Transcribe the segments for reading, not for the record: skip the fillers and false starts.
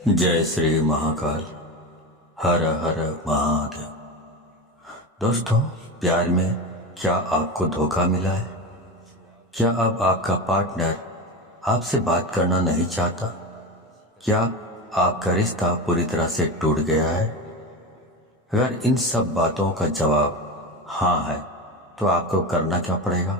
जय श्री महाकाल। हर हर महादेव। दोस्तों, प्यार में क्या आपको धोखा मिला है? क्या अब आपका पार्टनर आपसे बात करना नहीं चाहता? क्या आपका रिश्ता पूरी तरह से टूट गया है? अगर इन सब बातों का जवाब हाँ है तो आपको करना क्या पड़ेगा?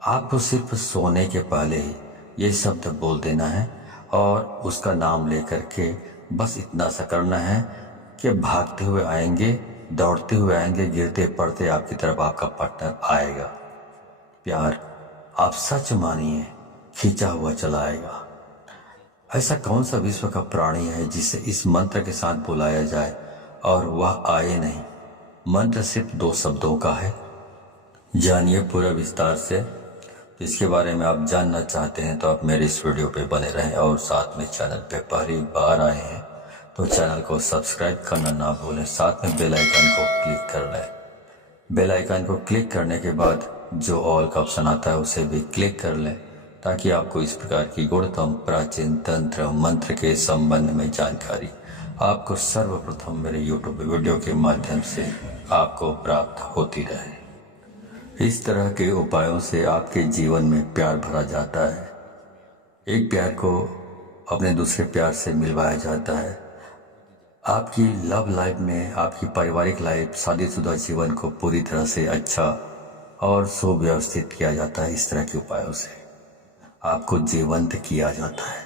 आपको सिर्फ सोने के पहले ही ये शब्द बोल देना है और उसका नाम लेकर के बस इतना सा करना है कि भागते हुए आएंगे, दौड़ते हुए आएंगे, गिरते पड़ते आपकी तरफ आपका पार्टनर आएगा। प्यार आप सच मानिए खींचा हुआ चला आएगा। ऐसा कौन सा विश्व का प्राणी है जिसे इस मंत्र के साथ बुलाया जाए और वह आए नहीं? मंत्र सिर्फ 2 शब्दों का है। जानिए पूरा विस्तार से। इसके बारे में आप जानना चाहते हैं तो आप मेरे इस वीडियो पे बने रहें और साथ में चैनल पे पहली बार आए हैं तो चैनल को सब्सक्राइब करना ना भूलें, साथ में बेल आइकन को क्लिक कर लें। बेल आइकन को क्लिक करने के बाद जो ऑल का ऑप्शन आता है उसे भी क्लिक कर लें ताकि आपको इस प्रकार की गुणतम प्राचीन तंत्र मंत्र के संबंध में जानकारी आपको सर्वप्रथम मेरे यूट्यूब वीडियो के माध्यम से आपको प्राप्त होती रहे। इस तरह के उपायों से आपके जीवन में प्यार भरा जाता है। एक प्यार को अपने दूसरे प्यार से मिलवाया जाता है। आपकी लव लाइफ में, आपकी पारिवारिक लाइफ, शादीशुदा जीवन को पूरी तरह से अच्छा और सुव्यवस्थित किया जाता है। इस तरह के उपायों से आपको जीवंत किया जाता है।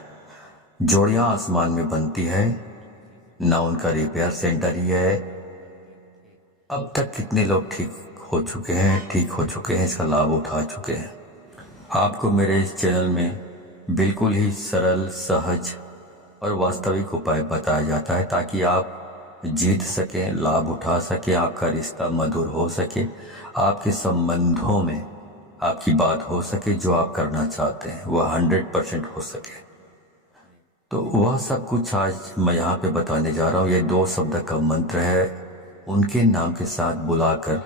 जोड़ियां आसमान में बनती है, ना उनका रिपेयर सेंटर ही है। अब तक कितने लोग ठीक हो चुके हैं, इसका लाभ उठा चुके हैं। आपको मेरे इस चैनल में बिल्कुल ही सरल, सहज और वास्तविक उपाय बताया जाता है ताकि आप जीत सकें, लाभ उठा सकें, आपका रिश्ता मधुर हो सके, आपके संबंधों में आपकी बात हो सके, जो आप करना चाहते हैं वह 100% हो सके। तो वह सब कुछ आज मैं यहाँ पे बताने जा रहा हूँ। ये 2 शब्द का मंत्र है। उनके नाम के साथ बुलाकर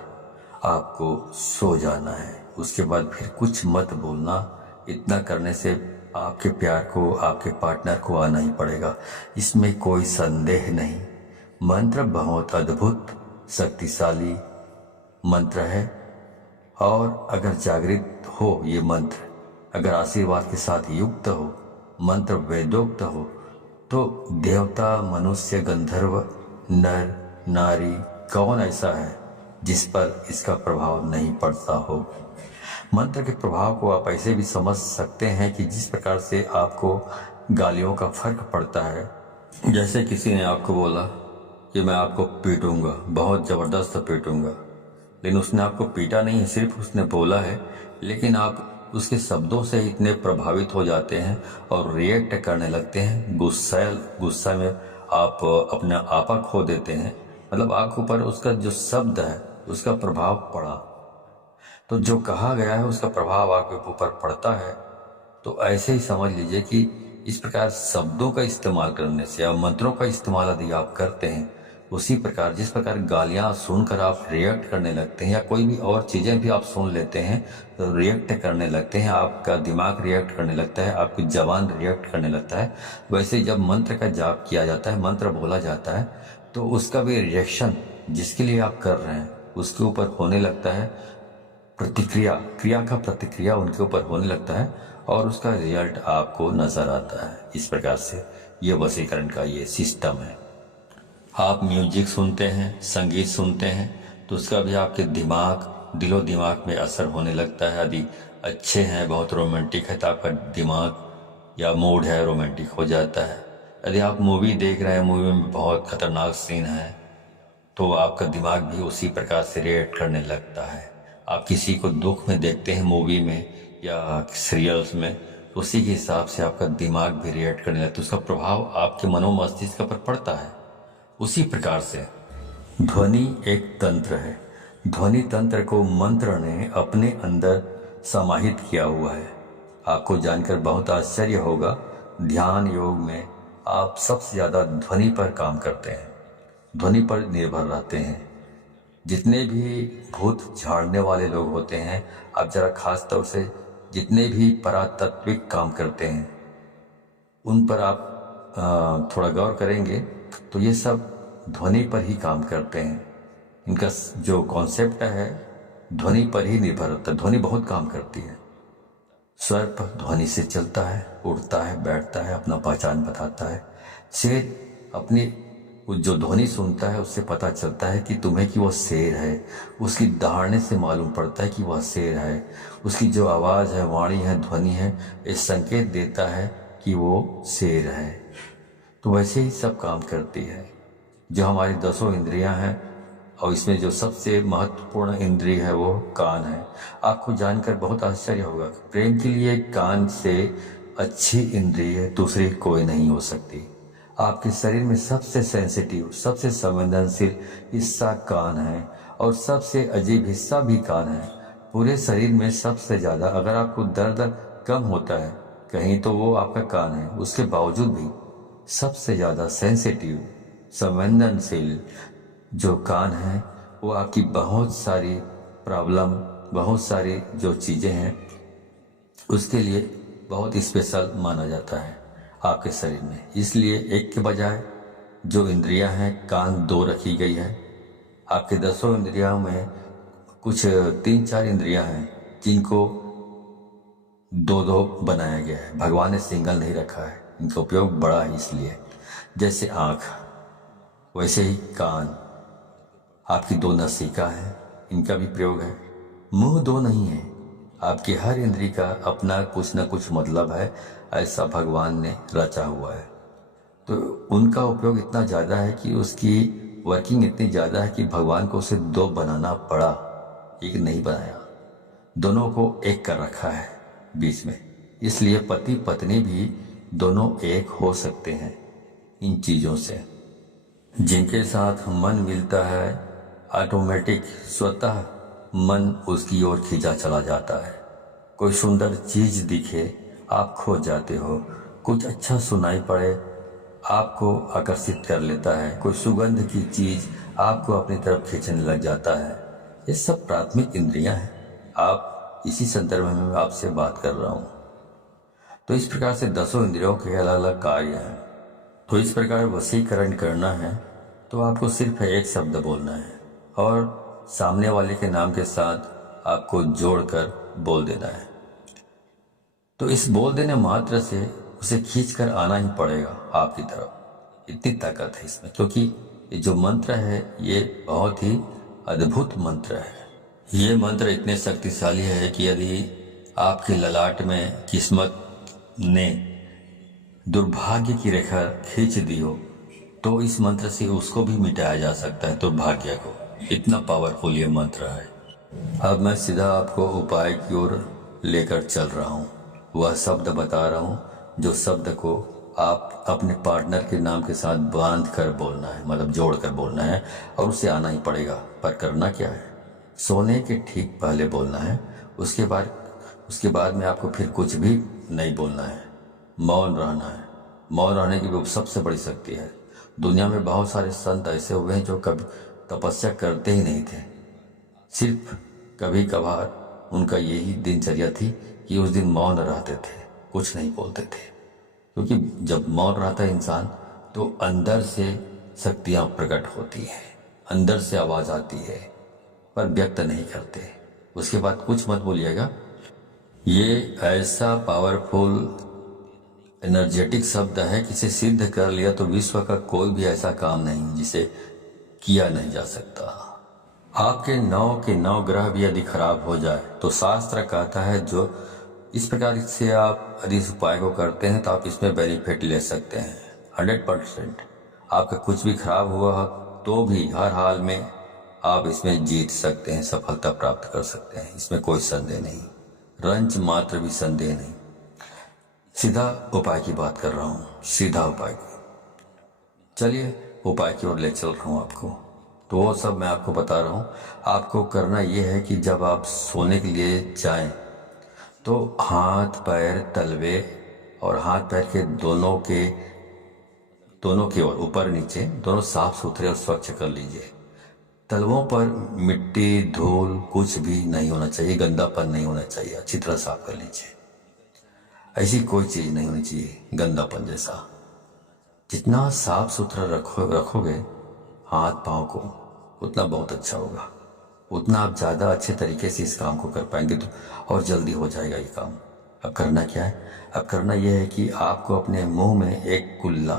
आपको सो जाना है। उसके बाद फिर कुछ मत बोलना। इतना करने से आपके प्यार को, आपके पार्टनर को आना ही पड़ेगा, इसमें कोई संदेह नहीं। मंत्र बहुत अद्भुत, शक्तिशाली मंत्र है और अगर जागृत हो ये मंत्र, अगर आशीर्वाद के साथ युक्त हो, मंत्र वेदोक्त हो, तो देवता, मनुष्य, गंधर्व, नर, नारी, कौन ऐसा है जिस पर इसका प्रभाव नहीं पड़ता हो। मंत्र के प्रभाव को आप ऐसे भी समझ सकते हैं कि जिस प्रकार से आपको गालियों का फर्क पड़ता है। जैसे किसी ने आपको बोला कि मैं आपको पीटूंगा, बहुत ज़बरदस्त पीटूंगा, लेकिन उसने आपको पीटा नहीं है, सिर्फ उसने बोला है, लेकिन आप उसके शब्दों से इतने प्रभावित हो जाते हैं और रिएक्ट करने लगते हैं। गुस्सा में आप अपना आपा खो देते हैं। मतलब आपके ऊपर उसका जो शब्द है उसका प्रभाव पड़ा, तो जो कहा गया है उसका प्रभाव आपके ऊपर पड़ता है। तो ऐसे ही समझ लीजिए कि इस प्रकार शब्दों का इस्तेमाल करने से या मंत्रों का इस्तेमाल यदि आप करते हैं, उसी प्रकार जिस प्रकार गालियां सुनकर आप रिएक्ट करने लगते हैं या कोई भी और चीज़ें भी आप सुन लेते हैं तो रिएक्ट करने लगते हैं, आपका दिमाग रिएक्ट करने लगता है, आपकी जबान रिएक्ट करने लगता है। वैसे जब मंत्र का जाप किया जाता है, मंत्र बोला जाता है, तो उसका भी रिएक्शन जिसके लिए आप कर रहे हैं उसके ऊपर होने लगता है। क्रिया का प्रतिक्रिया उनके ऊपर होने लगता है और उसका रिजल्ट आपको नजर आता है। इस प्रकार से ये वशीकरण का ये सिस्टम है। आप म्यूजिक सुनते हैं, संगीत सुनते हैं, तो उसका भी आपके दिलो दिमाग में असर होने लगता है। यदि अच्छे हैं, बहुत रोमांटिक है, तो आपका दिमाग या मूड है रोमांटिक हो जाता है। यदि आप मूवी देख रहे हैं, मूवी में बहुत खतरनाक सीन है, तो आपका दिमाग भी उसी प्रकार से रिएक्ट करने लगता है। आप किसी को दुख में देखते हैं मूवी में या सीरियल्स में, तो उसी के हिसाब से आपका दिमाग भी रिएक्ट करने लगता है, उसका प्रभाव आपके मनोमस्तिष्क पर पड़ता है। उसी प्रकार से ध्वनि एक तंत्र है। ध्वनि तंत्र को मंत्र ने अपने अंदर समाहित किया हुआ है। आपको जानकर बहुत आश्चर्य होगा, ध्यान योग में आप सबसे ज़्यादा ध्वनि पर काम करते हैं, ध्वनि पर निर्भर रहते हैं। जितने भी भूत झाड़ने वाले लोग होते हैं, आप जरा खास तौर से जितने भी परातात्विक काम करते हैं उन पर आप थोड़ा गौर करेंगे तो ये सब ध्वनि पर ही काम करते हैं। इनका जो कॉन्सेप्ट है ध्वनि पर ही निर्भर होता है। ध्वनि बहुत काम करती है। स्वर पर ध्वनि से चलता है, उड़ता है, बैठता है, अपना पहचान बताता है। शेर अपनी जो ध्वनि सुनता है उससे पता चलता है कि तुम्हें कि वह शेर है। उसकी दहाड़ने से मालूम पड़ता है कि वह शेर है। उसकी जो आवाज़ है, वाणी है, ध्वनि है, ये संकेत देता है कि वो शेर है। तो वैसे ही सब काम करती है। जो हमारी 10 इंद्रियां हैं और इसमें जो सबसे महत्वपूर्ण इंद्रिय है वो कान है। आपको जानकर बहुत आश्चर्य होगा, प्रेम के लिए कान से अच्छी इंद्रिय दूसरी कोई नहीं हो सकती। आपके शरीर में सबसे सेंसिटिव, सबसे संवेदनशील हिस्सा कान है और सबसे अजीब हिस्सा भी कान है। पूरे शरीर में सबसे ज़्यादा अगर आपको दर्द कम होता है कहीं तो वो आपका कान है। उसके बावजूद भी सबसे ज़्यादा सेंसिटिव, संवेदनशील जो कान है वो आपकी बहुत सारी प्रॉब्लम, बहुत सारी जो चीज़ें हैं उसके लिए बहुत स्पेशल माना जाता है आपके शरीर में। इसलिए एक के बजाय जो इंद्रियां हैं कान 2 रखी गई है। आपके 10 इंद्रियों में कुछ 3-4 इंद्रियां हैं जिनको 2-2 बनाया गया है। भगवान ने सिंगल नहीं रखा है, इनका उपयोग बड़ा है। इसलिए जैसे आँख वैसे ही कान, आपकी 2 नासिका है, इनका भी प्रयोग है। मुंह 2 नहीं है। आपकी हर इंद्री का अपना कुछ न कुछ मतलब है, ऐसा भगवान ने रचा हुआ है। तो उनका उपयोग इतना ज़्यादा है कि उसकी वर्किंग इतनी ज़्यादा है कि भगवान को उसे 2 बनाना पड़ा, एक नहीं बनाया। दोनों को एक कर रखा है बीच में। इसलिए पति पत्नी भी दोनों एक हो सकते हैं इन चीज़ों से। जिनके साथ मन मिलता है ऑटोमेटिक स्वतः मन उसकी ओर खींचा चला जाता है। कोई सुंदर चीज दिखे आप खो जाते हो। कुछ अच्छा सुनाई पड़े आपको आकर्षित कर लेता है। कोई सुगंध की चीज आपको अपनी तरफ खींचने लग जाता है। ये सब प्राथमिक इंद्रियां हैं। आप इसी संदर्भ में मैं आपसे बात कर रहा हूँ। तो इस प्रकार से 10 इंद्रियों के अलग अलग कार्य हैं। तो इस प्रकार वशीकरण करना है तो आपको सिर्फ एक शब्द बोलना है और सामने वाले के नाम के साथ आपको जोड़कर बोल देना है। तो इस बोल देने मात्र से उसे खींचकर आना ही पड़ेगा आपकी तरफ। इतनी ताकत है इसमें, क्योंकि ये जो मंत्र है ये बहुत ही अद्भुत मंत्र है। ये मंत्र इतने शक्तिशाली है कि यदि आपके ललाट में किस्मत ने दुर्भाग्य की रेखा खींच दी हो तो इस मंत्र से उसको भी मिटाया जा सकता है, दुर्भाग्य को। इतना पावरफुल ये मंत्र है। अब मैं सीधा आपको उपाय की ओर लेकर चल रहा हूँ। वह शब्द बता रहा हूँ जो शब्द को आप अपने पार्टनर के नाम के साथ बांध कर बोलना है, मतलब जोड़ कर बोलना है और उसे आना ही पड़ेगा। पर करना क्या है, सोने के ठीक पहले बोलना है। उसके बाद में आपको फिर कुछ भी नहीं बोलना है, मौन रहना है। मौन रहने की भी सबसे बड़ी शक्ति है। दुनिया में बहुत सारे संत ऐसे हुए हैं जो कभी तपस्या करते ही नहीं थे। सिर्फ कभी कभार उनका यही दिनचर्या थी कि उस दिन मौन रहते थे, कुछ नहीं बोलते थे। क्योंकि जब मौन रहता है इंसान तो अंदर से शक्तियाँ प्रकट होती हैं, अंदर से आवाज़ आती है, पर व्यक्त नहीं करते। उसके बाद कुछ मत बोलिएगा। ये ऐसा पावरफुल एनर्जेटिक शब्द है कि इसे सिद्ध कर लिया तो विश्व का कोई भी ऐसा काम नहीं जिसे किया नहीं जा सकता। आपके 9 के 9 ग्रह भी यदि खराब हो जाए तो शास्त्र कहता है जो इस प्रकार से आप यदि इस उपाय को करते हैं तो आप इसमें बेनिफिट ले सकते हैं 100%। आपका कुछ भी खराब हुआ तो भी हर हाल में आप इसमें जीत सकते हैं, सफलता प्राप्त कर सकते हैं। इसमें कोई संदेह नहीं, रंच मात्र भी संदेह नहीं। सीधा उपाय की बात कर रहा हूँ, सीधा उपाय की। चलिए उपाय की ओर ले चल रहा हूँ आपको। तो वो सब मैं आपको बता रहा हूँ। आपको करना ये है कि जब आप सोने के लिए जाएं तो हाथ पैर तलवे और हाथ पैर के दोनों के ओर ऊपर नीचे दोनों साफ सुथरे और स्वच्छ कर लीजिए। तलवों पर मिट्टी धूल कुछ भी नहीं होना चाहिए, गंदापन नहीं होना चाहिए। अच्छी तरह साफ कर लीजिए। ऐसी कोई चीज नहीं होनी चाहिए गंदापन जैसा। जितना साफ सुथरा रखोगे हाथ पाँव को, उतना बहुत अच्छा होगा, उतना आप ज़्यादा अच्छे तरीके से इस काम को कर पाएंगे तो और जल्दी हो जाएगा ये काम। अब करना क्या है? अब करना यह है कि आपको अपने मुंह में एक कुल्ला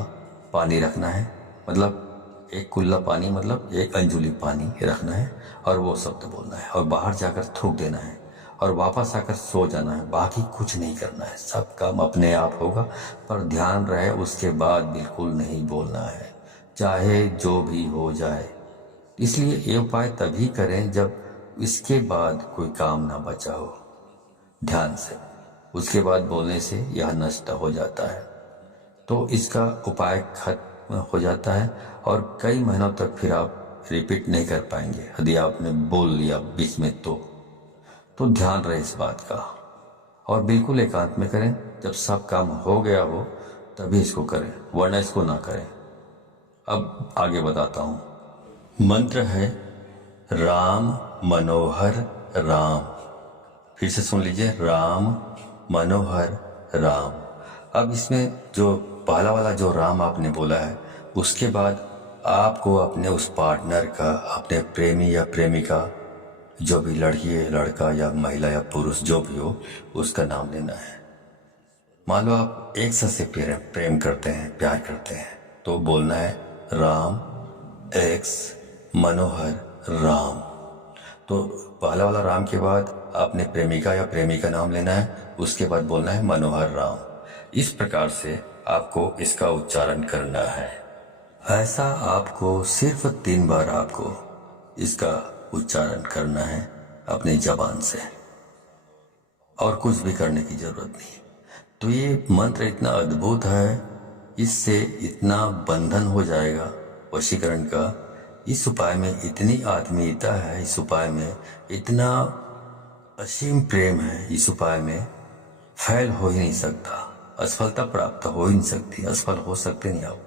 पानी रखना है, मतलब एक कुल्ला पानी मतलब एक अंजुली पानी रखना है और वो शब्द बोलना है और बाहर जाकर थूक देना है और वापस आकर सो जाना है। बाकी कुछ नहीं करना है, सब काम अपने आप होगा, पर ध्यान रहे उसके बाद बिल्कुल नहीं बोलना है, चाहे जो भी हो जाए। इसलिए ये उपाय तभी करें जब इसके बाद कोई काम ना बचा हो। ध्यान से उसके बाद बोलने से यह नष्ट हो जाता है, तो इसका उपाय खत्म हो जाता है और कई महीनों तक फिर आप रिपीट नहीं कर पाएंगे यदि आपने बोल लिया बीच में तो ध्यान रहे इस बात का। और बिल्कुल एकांत में करें, जब सब काम हो गया हो तभी इसको करें, वरना इसको ना करें। अब आगे बताता हूँ। मंत्र है राम मनोहर राम। फिर से सुन लीजिए, राम मनोहर राम। अब इसमें जो पहला वाला जो राम आपने बोला है, उसके बाद आपको अपने उस पार्टनर का, अपने प्रेमी या प्रेमिका, जो भी लड़की है, लड़का या महिला या पुरुष जो भी हो, उसका नाम लेना है। मान लो आप एक साथ से प्रेम करते हैं, प्यार करते हैं, तो बोलना है राम एक्स मनोहर राम। तो पहला वाला राम के बाद आपने प्रेमिका या प्रेमी का नाम लेना है, उसके बाद बोलना है मनोहर राम। इस प्रकार से आपको इसका उच्चारण करना है। ऐसा आपको सिर्फ 3 बार आपको इसका उच्चारण करना है अपनी जबान से, और कुछ भी करने की जरूरत नहीं। तो ये मंत्र इतना अद्भुत है, इससे इतना बंधन हो जाएगा वशीकरण का। इस उपाय में इतनी आत्मीयता है, इस उपाय में इतना असीम प्रेम है, इस उपाय में फैल हो ही नहीं सकता, असफलता प्राप्त हो ही नहीं सकती, असफल हो सकते नहीं आप।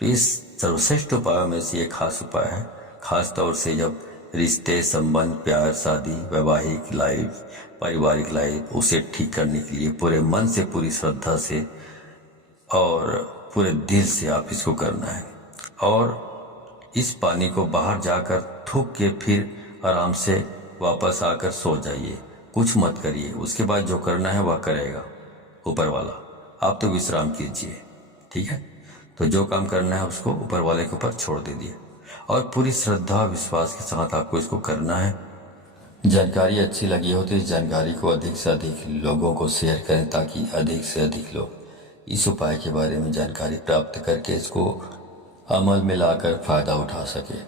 तो इस सर्वश्रेष्ठ उपायों में से ये खास उपाय है, खास तौर से जब रिश्ते, संबंध, प्यार, शादी, वैवाहिक लाइफ, पारिवारिक लाइफ, उसे ठीक करने के लिए पूरे मन से, पूरी श्रद्धा से और पूरे दिल से आप इसको करना है। और इस पानी को बाहर जाकर थूक के फिर आराम से वापस आकर सो जाइए, कुछ मत करिए। उसके बाद जो करना है वह करेगा ऊपर वाला, आप तो विश्राम कीजिए, ठीक है। तो जो काम करना है उसको ऊपर वाले के ऊपर छोड़ दीजिए और पूरी श्रद्धा विश्वास के साथ आपको इसको करना है। जानकारी अच्छी लगी हो तो इस जानकारी को अधिक से अधिक लोगों को शेयर करें, ताकि अधिक से अधिक लोग इस उपाय के बारे में जानकारी प्राप्त करके इसको अमल में लाकर फायदा उठा सके।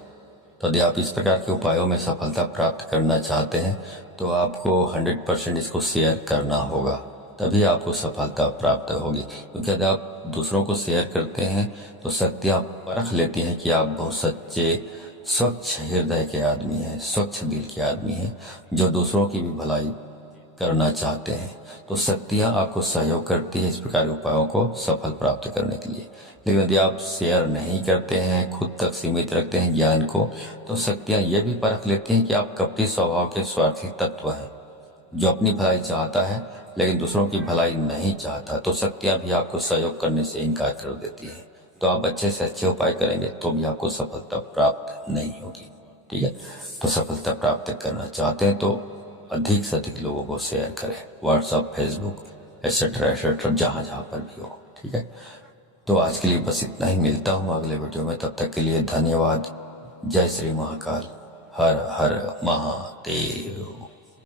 तो यदि आप इस प्रकार के उपायों में सफलता प्राप्त करना चाहते हैं तो आपको 100% इसको शेयर करना होगा, तभी आपको सफलता प्राप्त होगी। क्योंकि यदि आप दूसरों को शेयर करते हैं तो शक्तियाँ परख लेती हैं कि आप बहुत सच्चे, स्वच्छ हृदय के आदमी हैं, स्वच्छ दिल के आदमी हैं, जो दूसरों की भी भलाई करना चाहते हैं। तो शक्तियाँ आपको सहयोग करती है इस प्रकार के उपायों को सफल प्राप्त करने के लिए। लेकिन यदि आप शेयर नहीं करते हैं, खुद तक सीमित रखते हैं ज्ञान को, तो शक्तियाँ ये भी परख लेती हैं कि आप कपटी स्वभाव के स्वार्थी तत्व हैं, जो अपनी भलाई चाहता है लेकिन दूसरों की भलाई नहीं चाहता। तो शक्तियाँ भी आपको सहयोग करने से इनकार कर देती है। तो आप अच्छे से अच्छे उपाय करेंगे तो भी आपको सफलता प्राप्त नहीं होगी, ठीक है। तो सफलता प्राप्त करना चाहते हैं तो अधिक से अधिक लोगों को शेयर करें, व्हाट्सएप, फेसबुक, एटसेट्रा एटसेट्रा, जहाँ जहाँ पर भी हो, ठीक है। तो आज के लिए बस इतना ही, मिलता हूँ अगले वीडियो में, तब तक के लिए धन्यवाद। जय श्री महाकाल, हर हर महादेव।